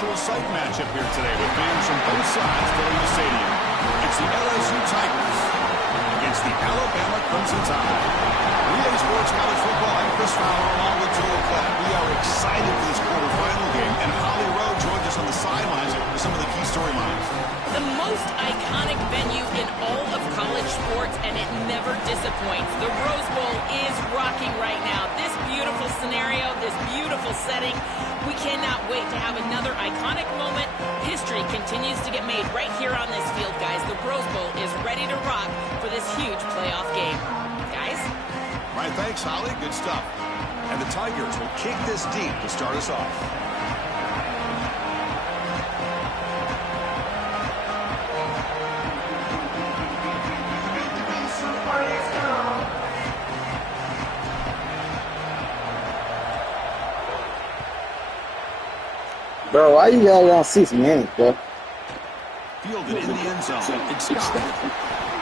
neutral site matchup here today with fans from both sides filling the stadium. It's the LSU Tigers against the Alabama Crimson Tide. EA Sports College Football, I'm Chris Fowler along with Joel Klatt. We are excited for this quarterfinal game, and Holly Rowe joins us on the sidelines with some of the key storylines. The most iconic venue in all of college sports, and it never disappoints. The Rose Bowl is rocking right now. This beautiful scenario, this beautiful setting. We cannot wait to have another iconic moment. History continues to get made right here on this field, guys. The Rose Bowl is ready to rock for this huge playoff game. Guys? All right, thanks, Holly. Good stuff. And the Tigers will kick this deep to start us off. Bro, why you guys don't see some innings, bro? Fielded in the end zone. It's Scott.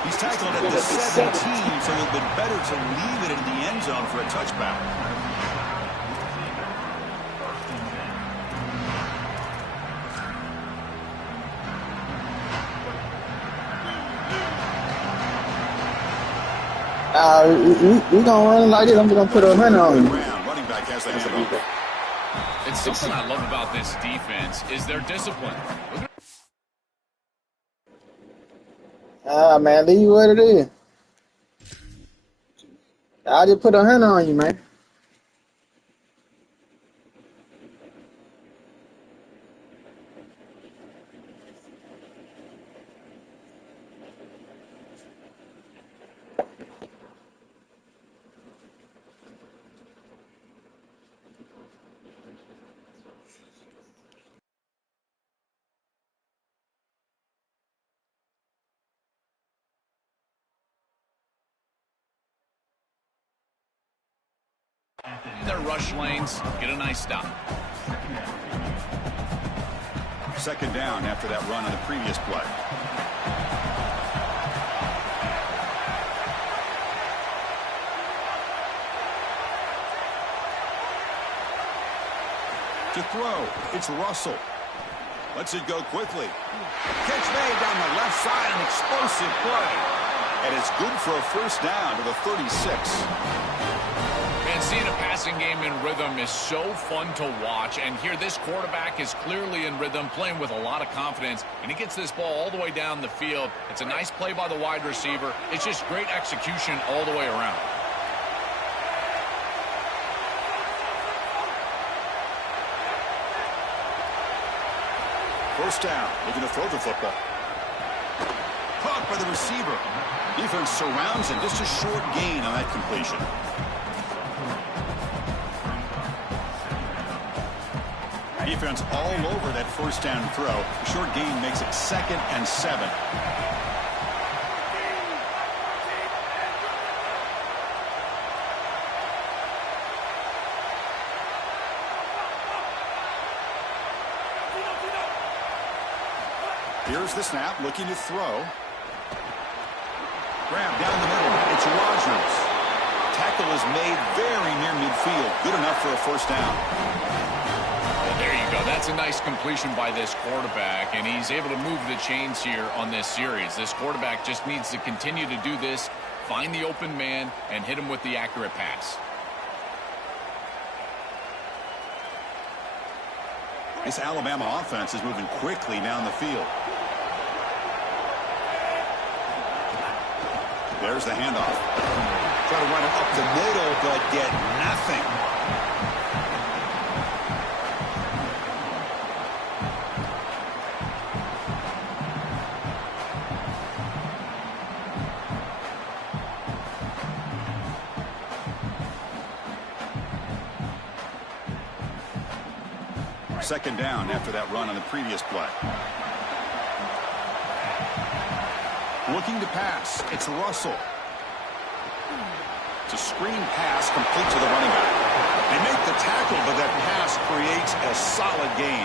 He's tackled at the 17, so it would have been better to leave it in the end zone for a touchback. We gonna run like this. I'm gonna put a hunter on you. Running back has the handoff. It's something I love about this defense is their discipline. Man, leave what it is. I just put a hunter on you, man. In their rush lanes, get a nice stop. Second down after that run on the previous play. To throw, it's Russell. Lets it go quickly. Catch made down the left side, an explosive play. And it's good for a first down to the 36. And seeing a passing game in rhythm is so fun to watch. And here this quarterback is clearly in rhythm, playing with a lot of confidence. And he gets this ball all the way down the field. It's a nice play by the wide receiver. It's just great execution all the way around. First down, looking to throw the football. Caught by the receiver. Defense surrounds him. Just a short gain on that completion. Defense all over that first down throw. The short gain makes it 2nd and 7. Here's the snap, looking to throw. Grab down the middle. It's Rogers. Tackle is made very near midfield. Good enough for a first down. There you go. That's a nice completion by this quarterback, and he's able to move the chains here on this series. This quarterback just needs to continue to do this, find the open man, and hit him with the accurate pass. This Alabama offense is moving quickly down the field. There's the handoff. Try to run it up the middle, but get nothing. Second down after that run on the previous play. Looking to pass. It's Russell. It's a screen pass complete to the running back. They make the tackle, but that pass creates a solid gain.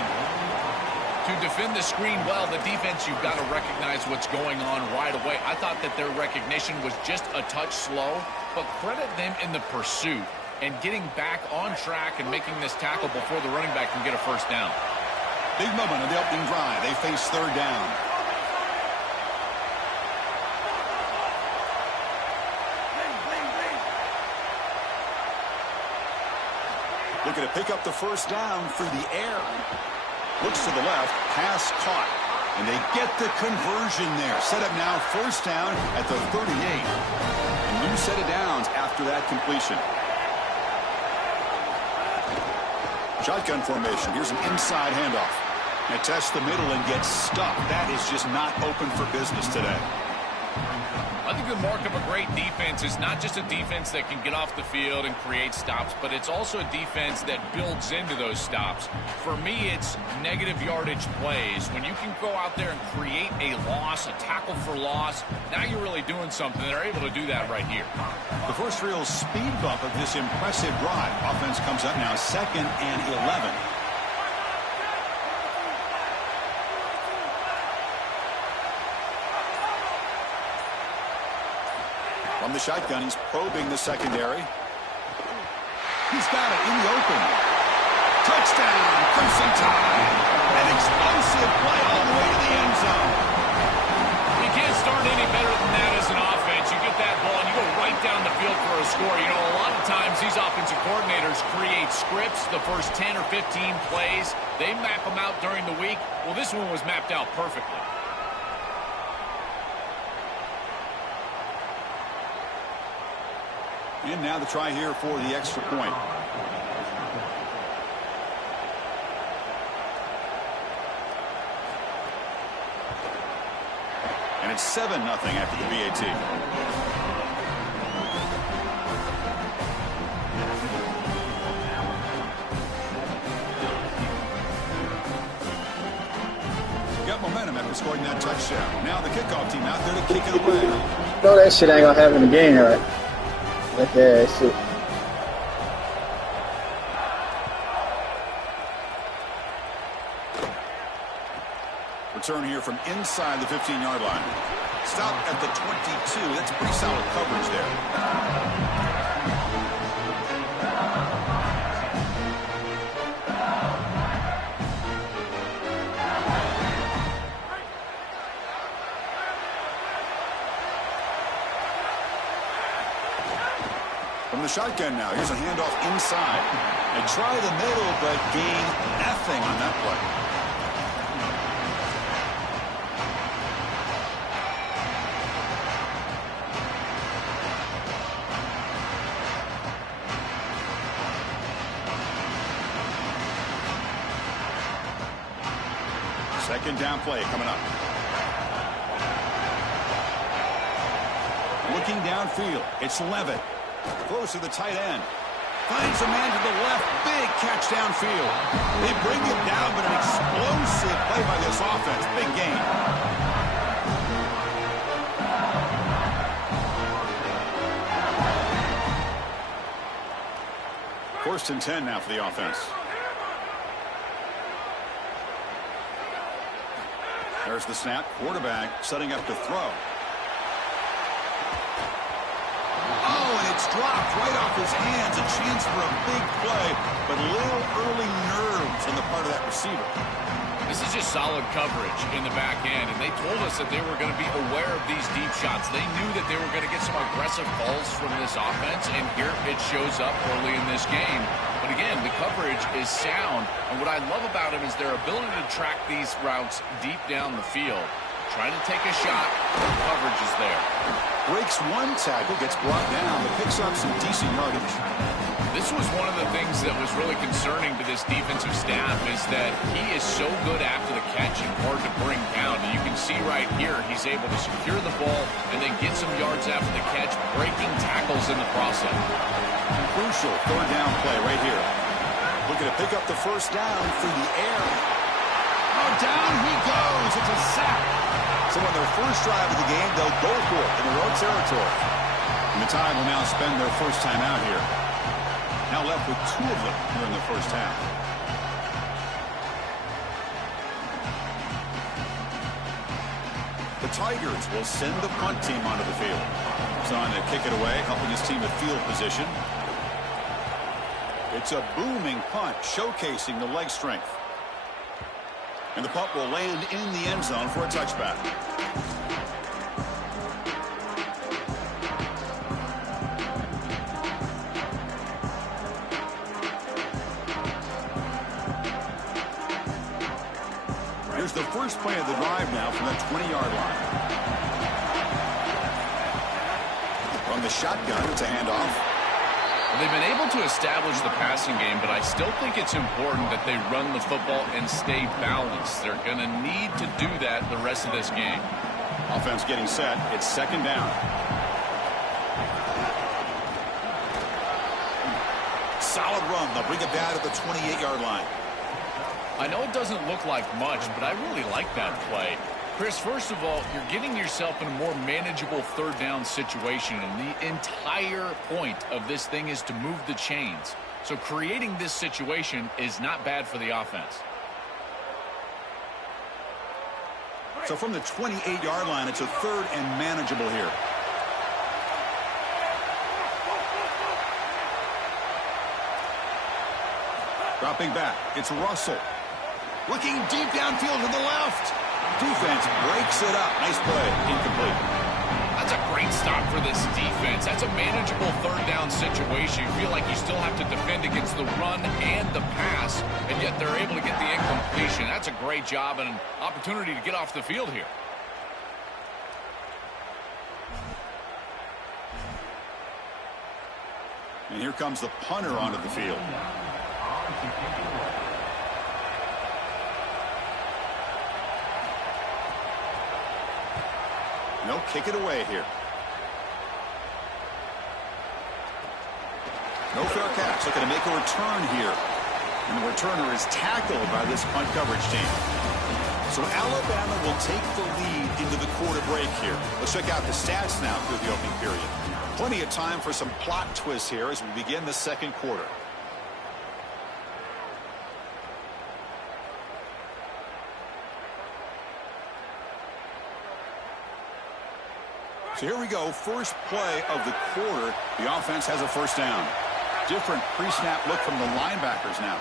To defend the screen well, the defense, you've got to recognize what's going on right away. I thought that their recognition was just a touch slow, but credit them in the pursuit and getting back on track and making this tackle before the running back can get a first down. Big moment of the opening drive. They face third down. Looking to pick up the first down through the air. Looks to the left. Pass caught. And they get the conversion there. Set up now first down at the 38. A new set of downs after that completion. Shotgun formation. Here's an inside handoff. They test the middle and get stuck. That is just not open for business today. I think the mark of a great defense is not just a defense that can get off the field and create stops, but it's also a defense that builds into those stops. For me, it's negative yardage plays. When you can go out there and create a loss, a tackle for loss, now you're really doing something. They're able to do that right here. The first real speed bump of this impressive drive. Offense comes up now 2nd and 11. From the shotgun, he's probing the secondary. He's got it in the open. Touchdown, Crimson Tide. An explosive play all the way to the end zone. You can't start any better than that as an offense. You get that ball and you go right down the field for a score. You know, a lot of times these offensive coordinators create scripts, the first 10 or 15 plays. They map them out during the week. Well, this one was mapped out perfectly. And now the try here for the extra point. And it's 7-0 after the BAT. Got momentum after scoring that touchdown. Now the kickoff team out there to kick it away. No, that shit ain't gonna happen again, right? Like that shit. Return here from inside the 15-yard line. Stop at the 22. That's pretty solid coverage there. From the shotgun now, here's a handoff inside. They try the middle, but gain nothing on that play. Second down play coming up. Looking downfield, it's Levitt. Close to the tight end. Finds a man to the left. Big catch downfield. They bring him down, but an explosive play by this offense. Big gain. First and 10 now for the offense. There's the snap. Quarterback setting up to throw. It's dropped right off his hands. A chance for a big play, but little early nerves on the part of that receiver. This is just solid coverage in the back end, and they told us that they were going to be aware of these deep shots. They knew that they were going to get some aggressive calls from this offense, and here it shows up early in this game. But again, the coverage is sound, and what I love about them is their ability to track these routes deep down the field. Trying to take a shot, coverage is there. Breaks one tackle, gets brought down, but picks up some decent yardage. This was one of the things that was really concerning to this defensive staff is that he is so good after the catch and hard to bring down. And you can see right here, he's able to secure the ball and then get some yards after the catch, breaking tackles in the process. Crucial third down play right here. Looking to pick up the first down through the air. Oh, down he goes. It's a sack. So on their first drive of the game, they'll go for it in their own territory. And the Tide will now spend their first time out here. Now left with 2 of them here in the first half. The Tigers will send the punt team onto the field. He's on to kick it away, helping his team with field position. It's a booming punt, showcasing the leg strength. And the punt will land in the end zone for a touchback. Here's the first play of the drive now from the 20-yard line. From the shotgun, it's a handoff. They've been able to establish the passing game, but I still think it's important that they run the football and stay balanced. They're going to need to do that the rest of this game. Offense getting set. It's second down. Solid run. They'll bring it down at the 28-yard line. I know it doesn't look like much, but I really like that play. Chris, first of all, you're getting yourself in a more manageable third down situation, and the entire point of this thing is to move the chains. So creating this situation is not bad for the offense. So from the 28-yard line, it's a third and manageable here. Dropping back, it's Russell. Looking deep downfield to the left. Defense breaks it up. Nice play. Incomplete. That's a great stop for this defense. That's a manageable third down situation. You feel like you still have to defend against the run and the pass, and yet they're able to get the incompletion. That's a great job and an opportunity to get off the field here. And here comes the punter onto the field. No, kick it away here. No fair catch. Looking to make a return here. And the returner is tackled by this punt coverage team. So Alabama will take the lead into the quarter break here. Let's check out the stats now through the opening period. Plenty of time for some plot twists here as we begin the second quarter. So here we go. First play of the quarter. The offense has a first down. Different pre-snap look from the linebackers now.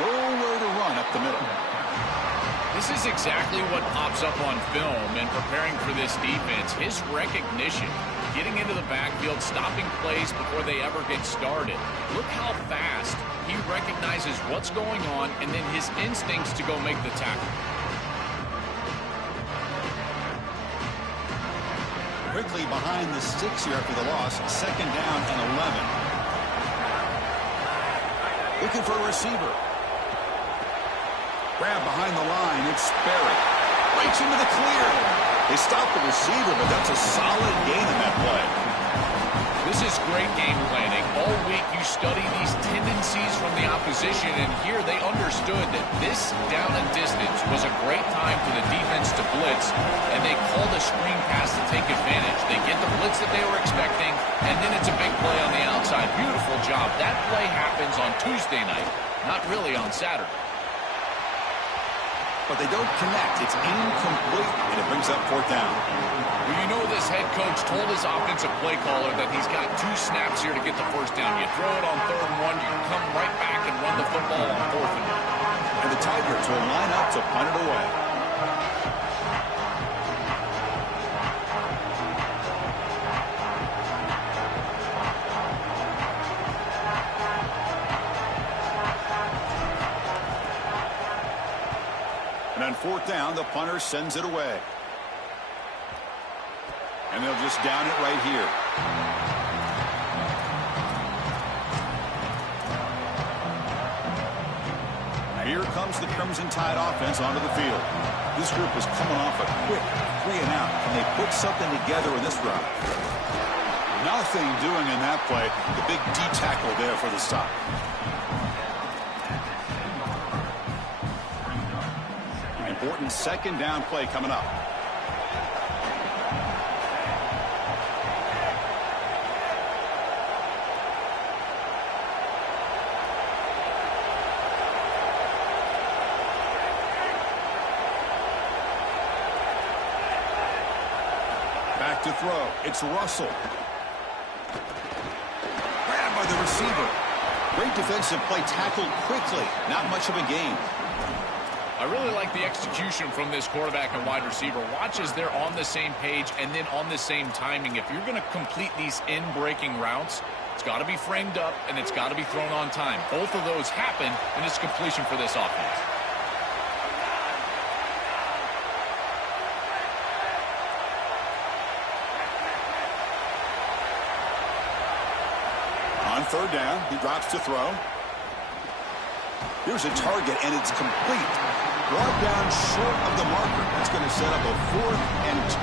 Nowhere to run up the middle. This is exactly what pops up on film in preparing for this defense. His recognition, getting into the backfield, stopping plays before they ever get started. Look how fast he recognizes what's going on and then his instincts to go make the tackle. Quickly behind the sticks here after the loss. Second down and 11. Looking for a receiver. Grab behind the line. It's Sperry. Breaks into the clear. They stop the receiver, but that's a solid gain in that play. This is great game planning. All week you study these tendencies from the opposition, and here they understood that this down and distance was a great time for the defense to blitz, and they called a screen pass to take advantage. They get the blitz that they were expecting, and then it's a big play on the outside. Beautiful job. That play happens on Tuesday night, not really on Saturday. But they don't connect. It's incomplete, and it brings up fourth down. Well, you know this head coach told his offensive play caller that he's got 2 snaps here to get the first down. You throw it on 3rd and 1, you can come right back and run the football on 4th and 1. And the Tigers will line up to punt it away. And on 4th down, the punter sends it away. And they'll just down it right here. Here comes the Crimson Tide offense onto the field. This group is coming off a quick 3 and out. Can they put something together in this drive? Nothing doing in that play. The big D tackle there for the stop. Important second down play coming up. Back to throw. It's Russell. Grabbed by the receiver. Great defensive play, tackled quickly. Not much of a gain. I really like the execution from this quarterback and wide receiver. Watch as they're on the same page and then on the same timing. If you're going to complete these in-breaking routes, it's got to be framed up and it's got to be thrown on time. Both of those happen, and it's completion for this offense. On third down, he drops to throw. Here's a target, and it's complete. Brought down short of the marker. That's going to set up a 4th and 2.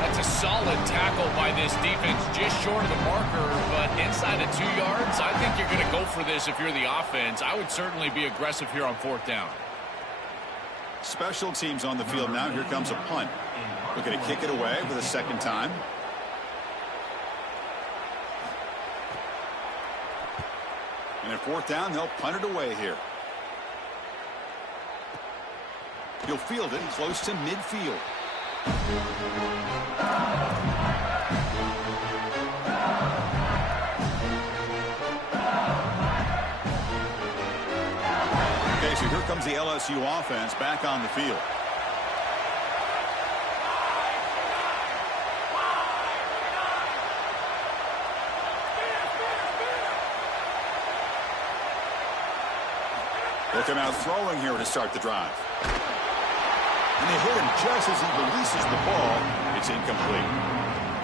That's a solid tackle by this defense, just short of the marker, but inside of 2 yards, I think you're going to go for this if you're the offense. I would certainly be aggressive here on 4th down. Special teams on the field now. Here comes a punt. Looking to kick it away for the second time. And at 4th down, they'll punt it away here. He'll field it close to midfield. Okay, so here comes the LSU offense back on the field. Looking out throwing here to start the drive. And they hit him just as he releases the ball. It's incomplete.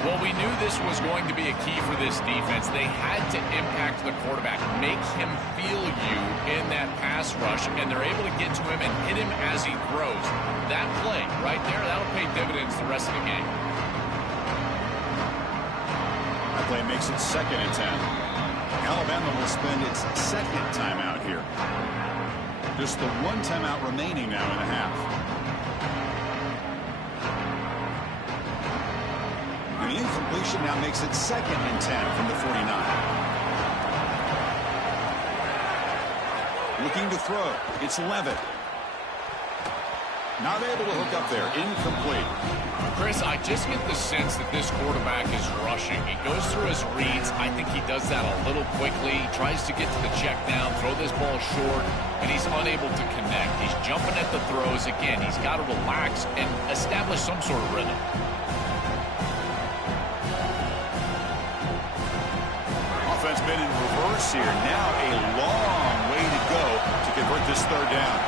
Well, we knew this was going to be a key for this defense. They had to impact the quarterback, make him feel you in that pass rush, and they're able to get to him and hit him as he throws. That play right there, that'll pay dividends the rest of the game. That play makes it 2nd and 10. Alabama will spend its 2nd timeout here. Just the 1 timeout remaining now in the half. And the incompletion now makes it 2nd and 10 from the 49. Looking to throw. It's Levitt. Not able to hook up there. Incomplete. Chris, I just get the sense that this quarterback is rushing. He goes through his reads. I think he does that a little quickly. He tries to get to the check down, throw this ball short, and he's unable to connect. He's jumping at the throws. Again, he's got to relax and establish some sort of rhythm. Offense been in reverse here. Now a long way to go to convert this 3rd down.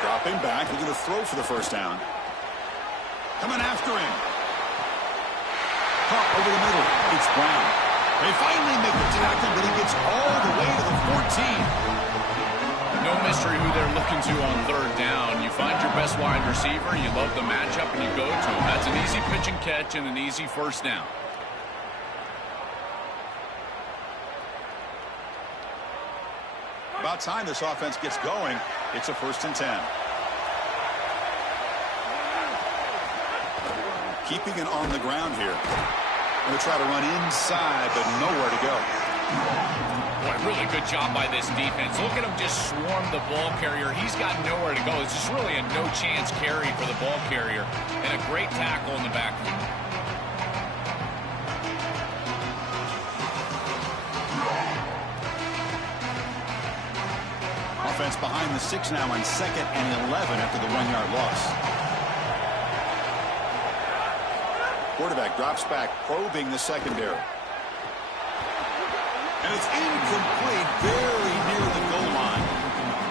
Dropping back, looking to throw for the 1st down. Coming after him. Caught over the middle. It's Brown. They finally make the tackle, but he gets all the way to the 14. No mystery who they're looking to on 3rd down. You find your best wide receiver, you love the matchup, and you go to him. That's an easy pitch and catch and an easy 1st down. About time this offense gets going. It's a 1st and 10. Keeping it on the ground here. Going to try to run inside, but nowhere to go. Boy, really good job by this defense. Look at him just swarm the ball carrier. He's got nowhere to go. It's just really a no-chance carry for the ball carrier. And a great tackle in the backfield. Offense behind the 6 now on 2nd and 11 after the 1-yard loss. Quarterback drops back, probing the secondary. And it's incomplete, very near the goal line.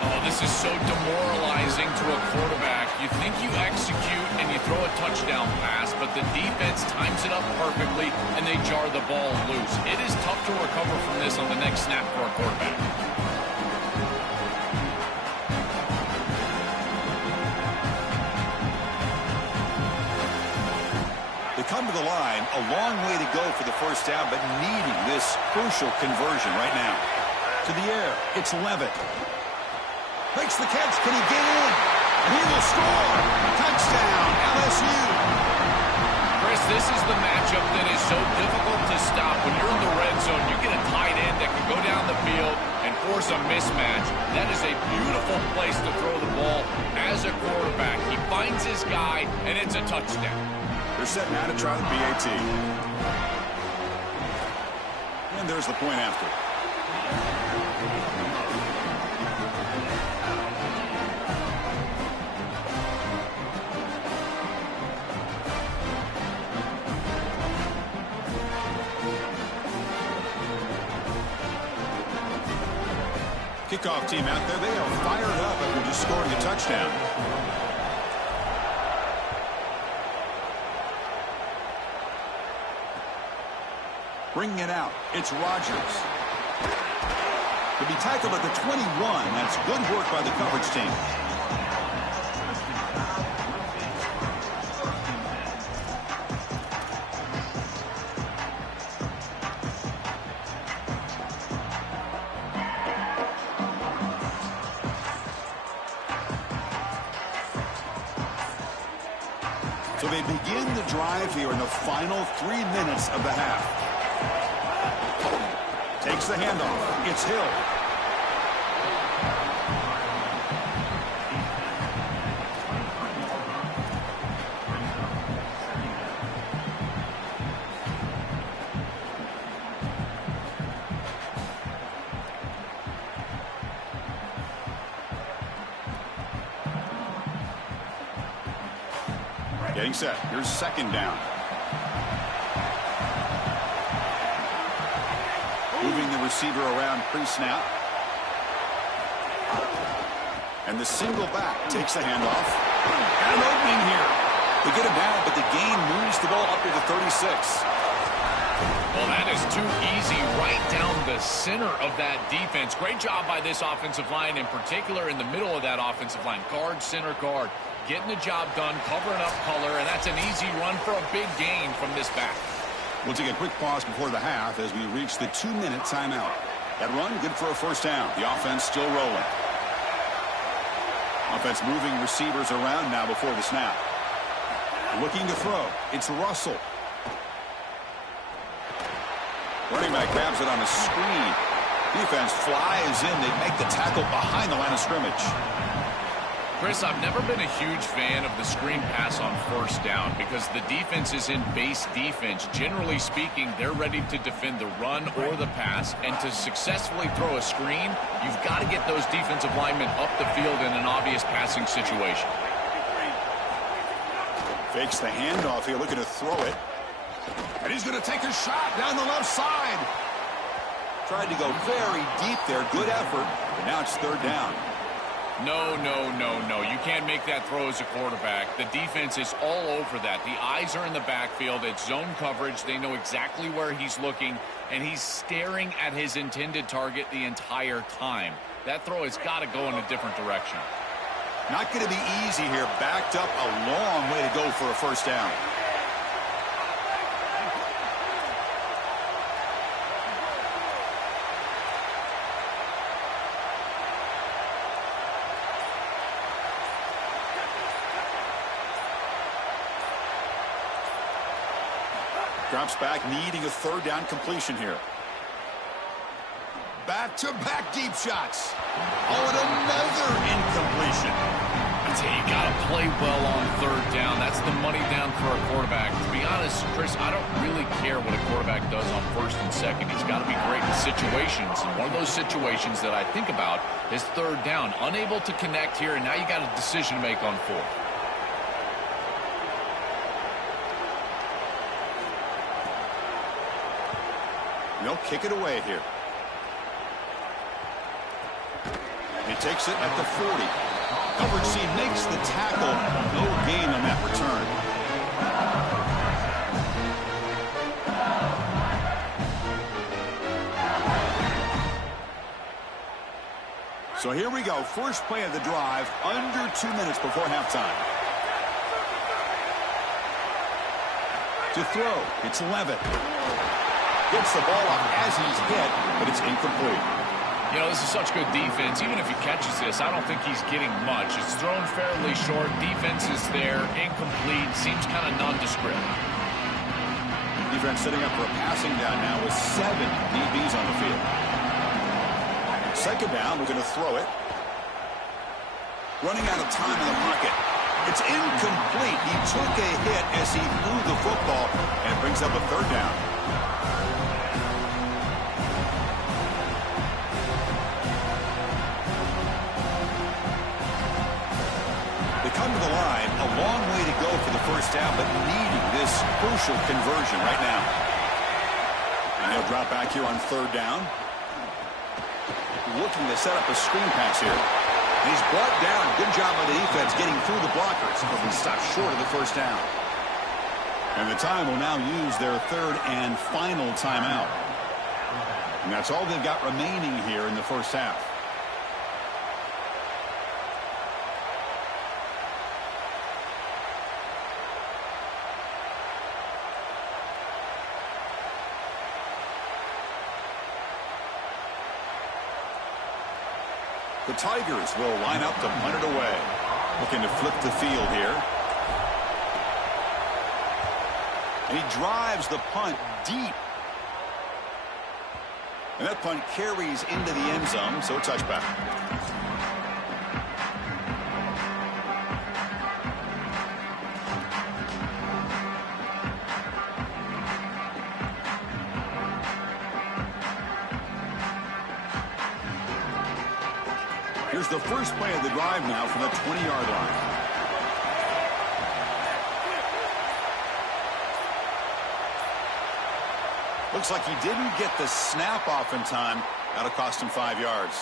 Oh, this is so demoralizing to a quarterback. You think you execute and you throw a touchdown pass, but the defense times it up perfectly and they jar the ball loose. It is tough to recover from this on the next snap for a quarterback. They come to the line, a long way to go for the 1st down, but needing this crucial conversion right now. To the air, it's Levitt. Makes the catch, can he get in? And he will score! Touchdown, LSU! Chris, this is the matchup that is so difficult to stop. When you're in the red zone, you get a tight end that can go down the field and force a mismatch. That is a beautiful place to throw the ball as a quarterback. He finds his guy, and it's a touchdown. They're set now to try the BAT. And there's the point after. Kickoff team out there, they are fired up after just scoring a touchdown. Bringing it out, it's Rodgers. To be tackled at the 21, that's good work by the coverage team. So they begin the drive here in the final 3 minutes of the half. Takes the handoff. It's Hill. Getting set. Here's second down. Moving the receiver around pre-snap. And the single back takes the handoff. And an opening here. They get it down, but the gain moves the ball up to the 36. Well, that is too easy right down the center of that defense. Great job by this offensive line, in particular in the middle of that offensive line. Guard, center, guard. Getting the job done, covering up color, and that's an easy run for a big gain from this back. We'll take a quick pause before the half as we reach the 2-minute timeout. That run, good for a first down. The offense still rolling. Offense moving receivers around now before the snap. Looking to throw. It's Russell. Running back grabs it on a screen. Defense flies in. They make the tackle behind the line of scrimmage. Chris, I've never been a huge fan of the screen pass on first down because the defense is in base defense. Generally speaking, they're ready to defend the run or the pass, and to successfully throw a screen, you've got to get those defensive linemen up the field in an obvious passing situation. Fakes the handoff here, looking to throw it. And he's going to take a shot down the left side. Tried to go very deep there. Good effort, but now it's third down. No. You can't make that throw as a quarterback. The defense is all over that. The eyes are in the backfield. It's zone coverage. They know exactly where he's looking, and he's staring at his intended target the entire time. That throw has got to go in a different direction. Not going to be easy here. Backed up a long way to go for a first down. Drops back, needing a third down completion here. Back-to-back deep shots. Oh, and another incompletion. I tell you, you got to play well on third down. That's the money down for a quarterback. To be honest, Chris, I don't really care what a quarterback does on first and second. He's got to be great in situations. And one of those situations that I think about is third down. Unable to connect here, and now you got a decision to make on fourth. They'll kick it away here. He takes it at the 40. Coverage team makes the tackle. No gain on that return. So here we go. First play of the drive. Under 2 minutes before halftime. To throw. It's Levitt. Gets the ball up as he's hit, but it's incomplete. You know, this is such good defense. Even if he catches this, I don't think he's getting much. It's thrown fairly short. Defense is there. Incomplete. Seems kind of nondescript. Defense setting up for a passing down now with 7 DBs on the field. Second down, we're going to throw it. Running out of time in the pocket. It's incomplete. He took a hit as he threw the football, and it brings up a third down. Long way to go for the first down, but needing this crucial conversion right now. And he'll drop back here on third down. Looking to set up a screen pass here. He's brought down. Good job by the defense getting through the blockers. But he stopped short of the first down. And the time will now use their third and final timeout. And that's all they've got remaining here in the first half. The Tigers will line up to punt it away. Looking to flip the field here. And he drives the punt deep. And that punt carries into the end zone, so a touchback. Here's the first play of the drive now from the 20-yard line. Looks like he didn't get the snap off in time. That'll cost him 5 yards.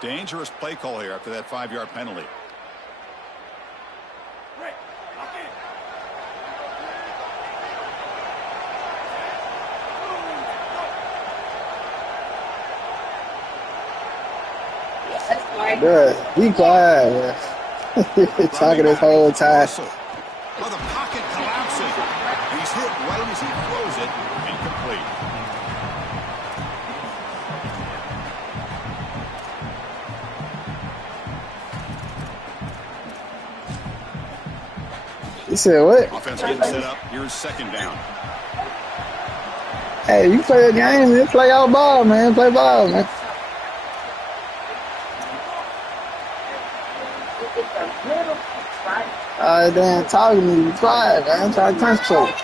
Dangerous play call here after that 5-yard penalty. Bruh, be quiet, bruh. Talking this whole time. Well, the pocket collapsing. He's hit right as he throws it. Incomplete. You said what? Offense getting set up. Here's second down. Hey, you play a game, man. Play out ball, man. Play ball, man. Damn, talking to me, be quiet, man. I'm trying to concentrate.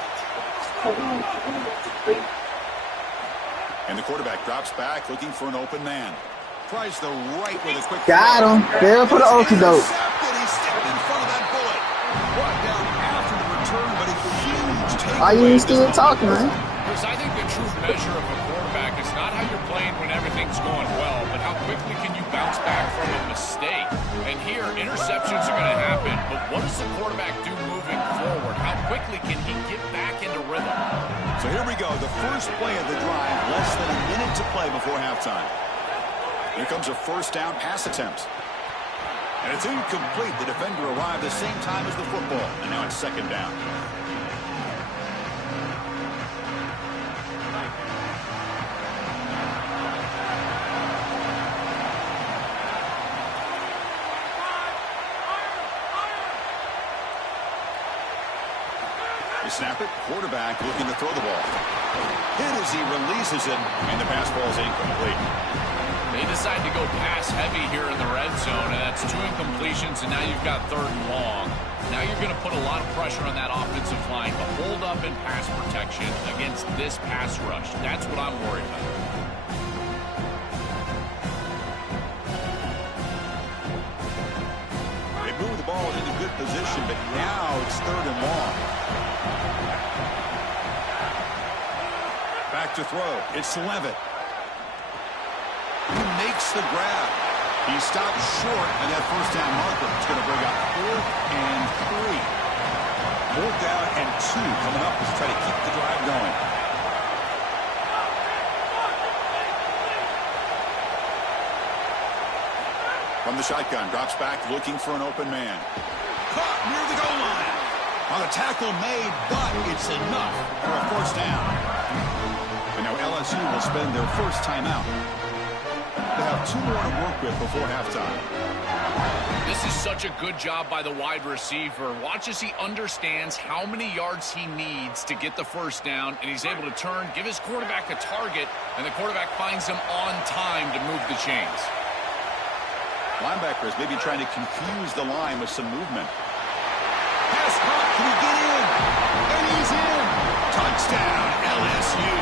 And the quarterback drops back, looking for an open man. Tries the right with a quick Got him. There for the okie-doke. He stepped in front of that bullet. Brought down after the return, but a huge takeaway. Why you still talking, man? Chris, I think the true measure of a quarterback is not how you're playing when everything's going well, but how quickly can you bounce back from a mistake. And here, interceptions are going to happen, but what does the quarterback do moving forward? How quickly can he get back into rhythm? So here we go, the first play of the drive, less than a minute to play before halftime. Here comes a first down pass attempt. And it's incomplete. The defender arrived the same time as the football, and now it's second down. Snap it, quarterback looking to throw the ball. Hit as he releases it, and the pass ball is incomplete. They decide to go pass heavy here in the red zone, and that's 2 incompletions, and now you've got third and long. Now you're going to put a lot of pressure on that offensive line to hold up in pass protection against this pass rush. That's what I'm worried about. They move the ball into good position, but now it's third and long. Back to throw. It's Levitt. He makes the grab. He stops short at that first down marker. It's going to bring up 4th and 3. 4th down and 2 coming up as they try to keep the drive going. From the shotgun, drops back looking for an open man. Caught near the goal line. Well, the tackle made, but it's enough for a first down. And now LSU will spend their first timeout. They have 2 more to work with before halftime. This is such a good job by the wide receiver. Watch as he understands how many yards he needs to get the first down, and he's able to turn, give his quarterback a target, and the quarterback finds him on time to move the chains. Linebackers maybe trying to confuse the line with some movement. Pass caught. Can he get in? And he's in. Touchdown, LSU.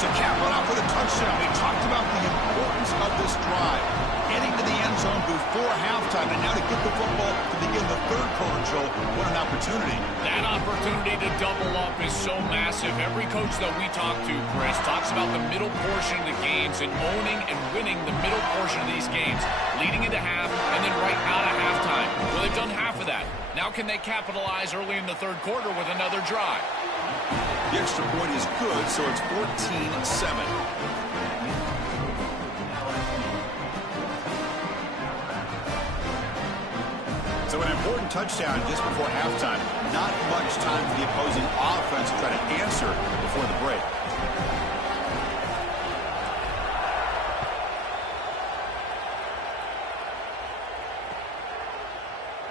To Well, out for the touchdown. They talked about the importance of this drive. Getting to the end zone before halftime, and now to get the football to begin the third quarter, Joe. What an opportunity. That opportunity to double up is so massive. Every coach that we talk to, Chris, talks about the middle portion of the games and owning and winning the middle portion of these games, leading into half and then right out of halftime. Well, they've done half of that. Now can they capitalize early in the third quarter with another drive? The extra point is good, so it's 14-7. So an important touchdown just before halftime. Not much time for the opposing offense to try to answer before the break.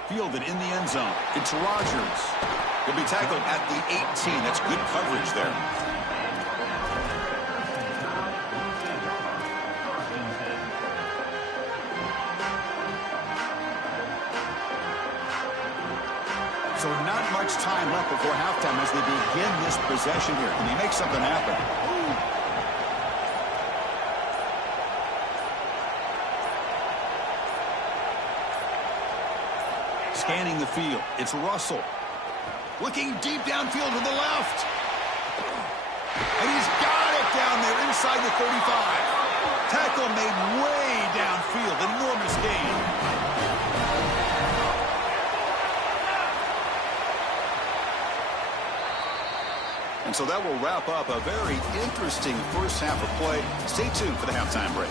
Fielded in the end zone. It's Rodgers. He'll be tackled at the 18. That's good coverage there. So not much time left before halftime as they begin this possession here. Can they make something happen? Scanning the field. It's Russell. Looking deep downfield to the left. And he's got it down there inside the 35. Tackle made way downfield. Enormous gain. And so that will wrap up a very interesting first half of play. Stay tuned for the halftime break.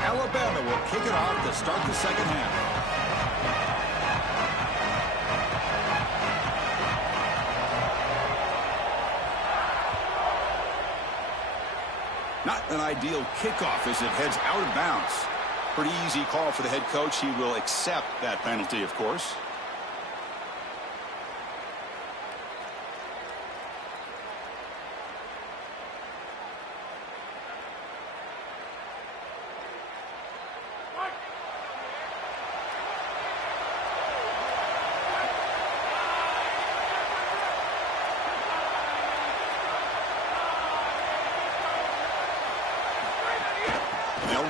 Alabama will kick it off to start the second half. Not an ideal kickoff as it heads out of bounds. Pretty easy call for the head coach. He will accept that penalty, of course.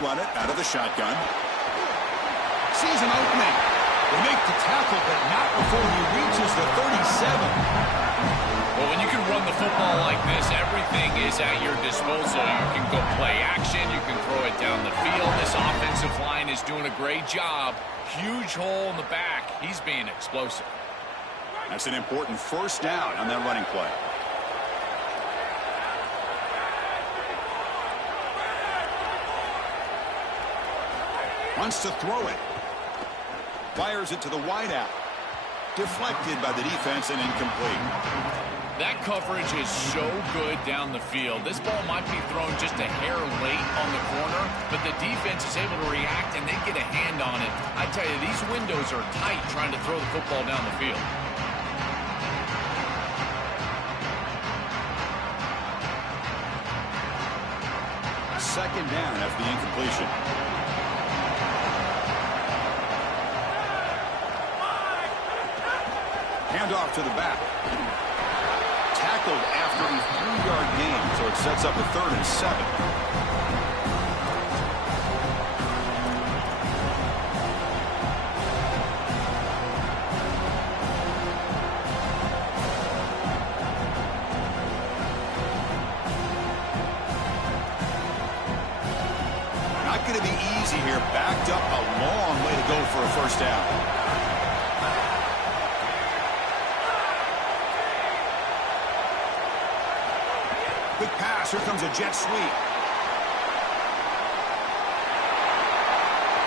Run it out of the shotgun. Sees an opening. They make the tackle, but not before he reaches the 37. Well, when you can run the football like this, everything is at your disposal. You can go play action. You can throw it down the field. This offensive line is doing a great job. Huge hole in the back. He's being explosive. That's an important first down on that running play. Wants to throw it. Fires it to the wideout. Deflected by the defense and incomplete. That coverage is so good down the field. This ball might be thrown just a hair late on the corner, but the defense is able to react and they get a hand on it. I tell you, these windows are tight trying to throw the football down the field. Second down after the incompletion. Handoff to the back. Tackled after a 3-yard gain, so it sets up a 3rd and 7. Not going to be easy here. Backed up a long way to go for a first down. Quick pass. Here comes a jet sweep.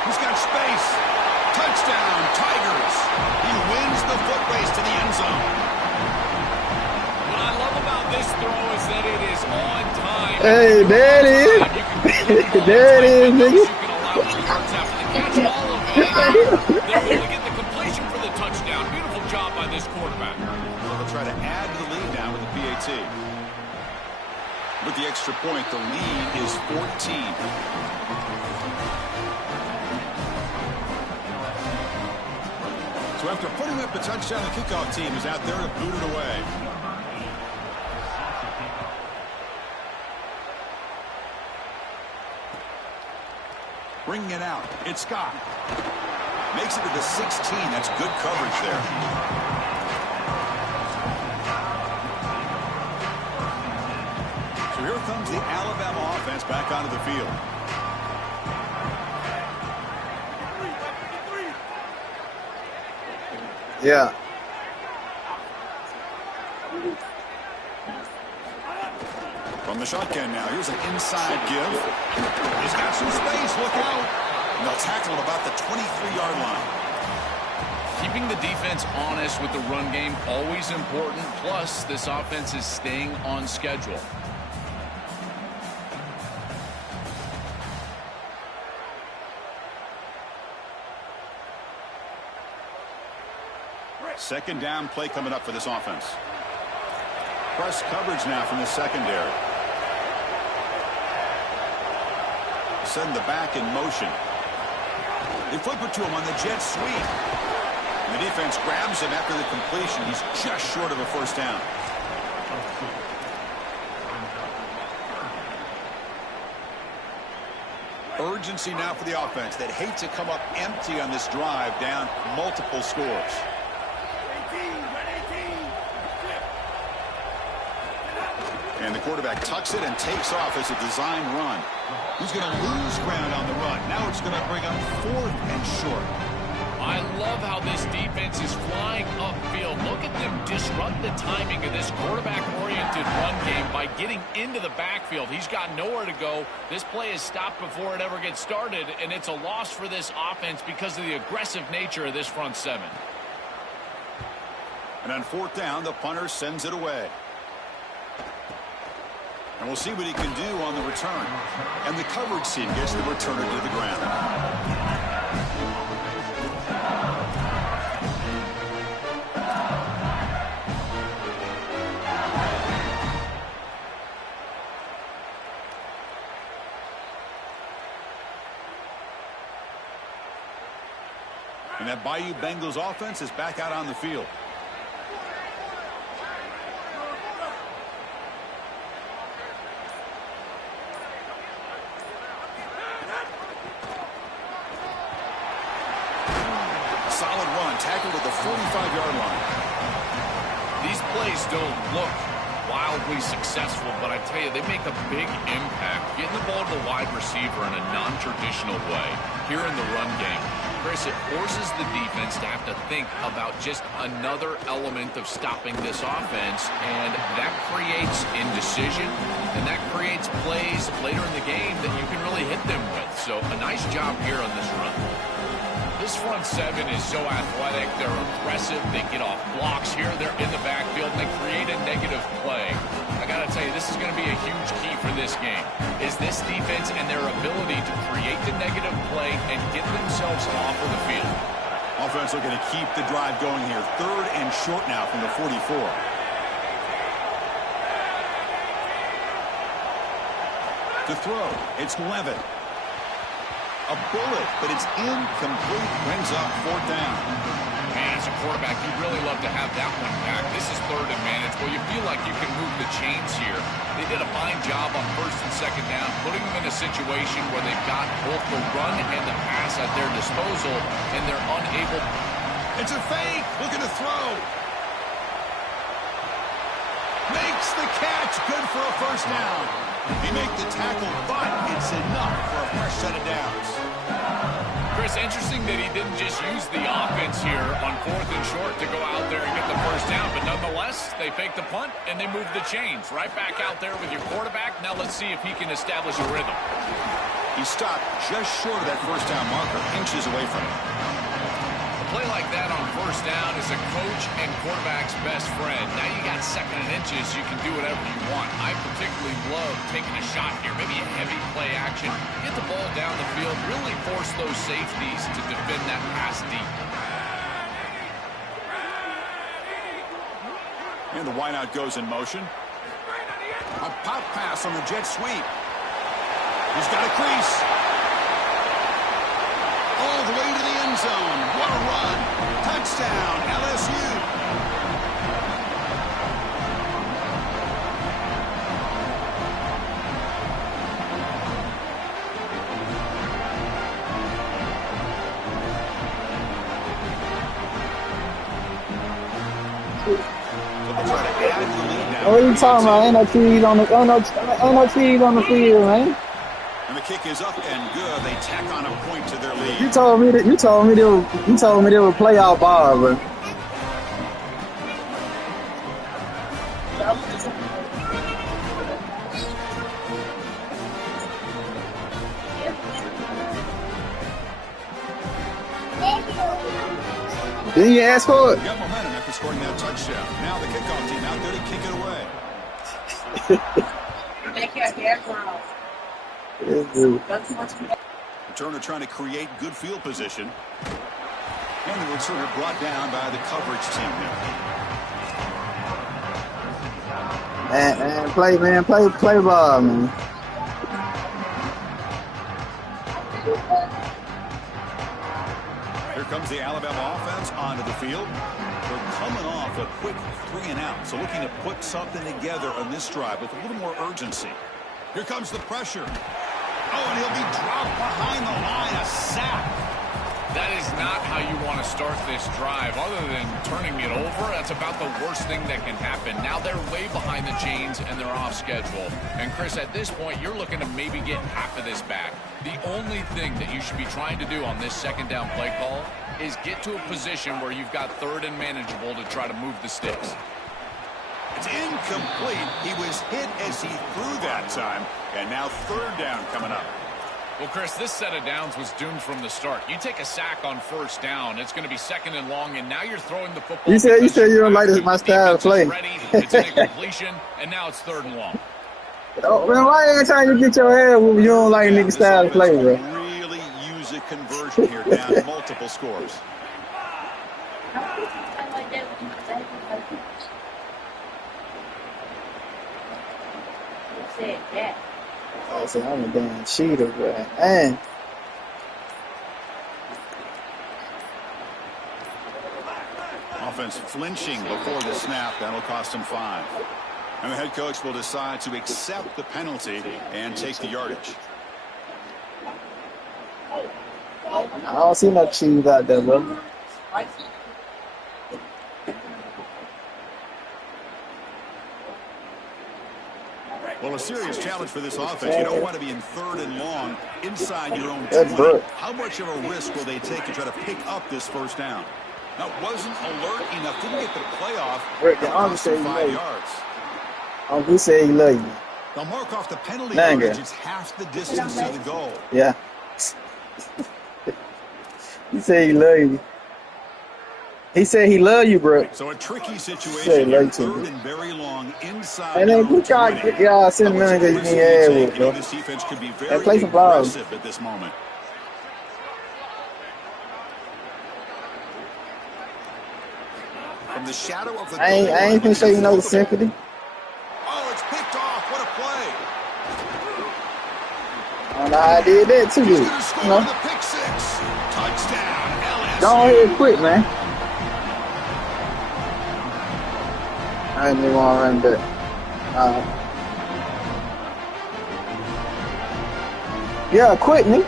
He's got space. Touchdown, Tigers. He wins the foot race to the end zone. What I love about this throw is that it is on time. Hey, there it is. There it is, nigga. You can allow 3 yards after the catch. All of it. They're able to get the completion for the touchdown. Beautiful job by this quarterback. They'll try to add to the lead now with the PAT. with the extra point. The lead is 14. So after putting up the touchdown, the kickoff team is out there to boot it away. Bringing it out. It's Scott. Makes it to the 16. That's good coverage there. So here comes the Alabama offense back onto the field. Yeah. From the shotgun now. Here's an inside give. He's got some space. Look out. And they'll tackle him about the 23-yard line. Keeping the defense honest with the run game, always important. Plus, this offense is staying on schedule. Second down play coming up for this offense. Press coverage now from the secondary. Send the back in motion. They flip it to him on the jet sweep. And the defense grabs him after the completion. He's just short of a first down. Urgency now for the offense. They'd hate to come up empty on this drive, down multiple scores. And the quarterback tucks it and takes off as a design run. He's going to lose ground on the run. Now it's going to bring up 4th and short. I love how this defense is flying upfield. Look at them disrupt the timing of this quarterback-oriented run game by getting into the backfield. He's got nowhere to go. This play is stopped before it ever gets started, and it's a loss for this offense because of the aggressive nature of this front seven. And on 4th down, the punter sends it away. And we'll see what he can do on the return. And the coverage team gets the returner to the ground. And that Bayou Bengals offense is back out on the field. Solid run, tackled at the 45-yard line. These plays don't look wildly successful, but I tell you, they make a big impact. Getting the ball to the wide receiver in a non-traditional way here in the run game. Chris, it forces the defense to have to think about just another element of stopping this offense, and that creates indecision, and that creates plays later in the game that you can really hit them with. So a nice job here on this run. This front seven is so athletic. They're aggressive. They get off blocks here. They're in the backfield, and they create a negative play. I got to tell you, this is going to be a huge key for this game, is this defense and their ability to create the negative play and get themselves off of the field. Offense looking to keep the drive going here. 3rd and short now from the 44. To throw, it's Levitt. A bullet, but it's incomplete. Brings up 4th down. Man, as a quarterback, you'd really love to have that one back. This is 3rd and manageable. You feel like you can move the chains here. They did a fine job on 1st and 2nd down, putting them in a situation where they've got both the run and the pass at their disposal, and they're unable. It's a fake. Looking to throw. Makes the catch. Good for a first down. He made the tackle, but it's enough for a fresh set of downs. Chris, interesting that he didn't just use the offense here on 4th and short to go out there and get the first down, but nonetheless, they fake the punt and they move the chains. Right back out there with your quarterback. Now let's see if he can establish a rhythm. He stopped just short of that first down marker, inches away from it. A play like that on 1st down is a coach and quarterback's best friend. Now you got 2nd and inches, you can do whatever you want. I particularly love taking a shot here, maybe a heavy play action. Get the ball down the field, really force those safeties to defend that pass deep. And the wideout goes in motion. A pop pass on the jet sweep. He's got a crease. All the way to the end zone. What a run. Touchdown, LSU. What are you talking about? Ain't no trees on the field, man. And the kick is up and good. They tack on a point to their lead. You told me they were playoff ball, bro. Didn't you ask for it? Got momentum after scoring that touchdown. Now the kickoff team out there to kick it away. Make your hair grow. Returner trying to create good field position. And the returner brought down by the coverage team now. Play ball, man. Here comes the Alabama offense onto the field. They're coming off a quick 3-and-out, so looking to put something together on this drive with a little more urgency. Here comes the pressure. Oh, and he'll be dropped behind the line, a sack. That is not how you want to start this drive. Other than turning it over, that's about the worst thing that can happen. Now they're way behind the chains and they're off schedule. And Chris, at this point, you're looking to maybe get half of this back. The only thing that you should be trying to do on this second down play call is get to a position where you've got third and manageable to try to move the sticks. It's incomplete. He was hit as he threw that time. And now third down coming up. Well, Chris, this set of downs was doomed from the start. You take a sack on first down, it's going to be second and long, and now you're throwing the football. You said you don't like my style of play. Ready, it's an incompletion, and now it's third and long. Oh, man, why every time you get your head whooped, you don't like nigga style of play, bro? Really use a conversion here, down multiple scores. I said, I'm a damn cheater, bro. Man. Offense flinching before the snap. That'll cost him 5. And the head coach will decide to accept the penalty and take the yardage. I don't see no cheese out there, bro. Well, a serious challenge for this offense. You don't want to be in third and long inside your own 20. How much of a risk will they take to try to pick up this first down? Now, wasn't alert enough. Didn't get the playoff. Cost him 5 yards. Uncle said he love you. They'll mark off the penalty yardage. It's half the distance to the goal. Yeah. He said he love you. He said he love you, bro. So a tricky situation here, third and very long inside. And then you got y'all sitting there because you need air with, bro. This defense could be very play some ball aggressive at this moment. From the shadow of the I ain't finna show you no sympathy. Oh, it's picked off. What a play. I know I did that too, He's dude. going to score the pick six. Touchdown, LSU. Go ahead quick, man. I didn't even want to run that. Yeah, quick, man.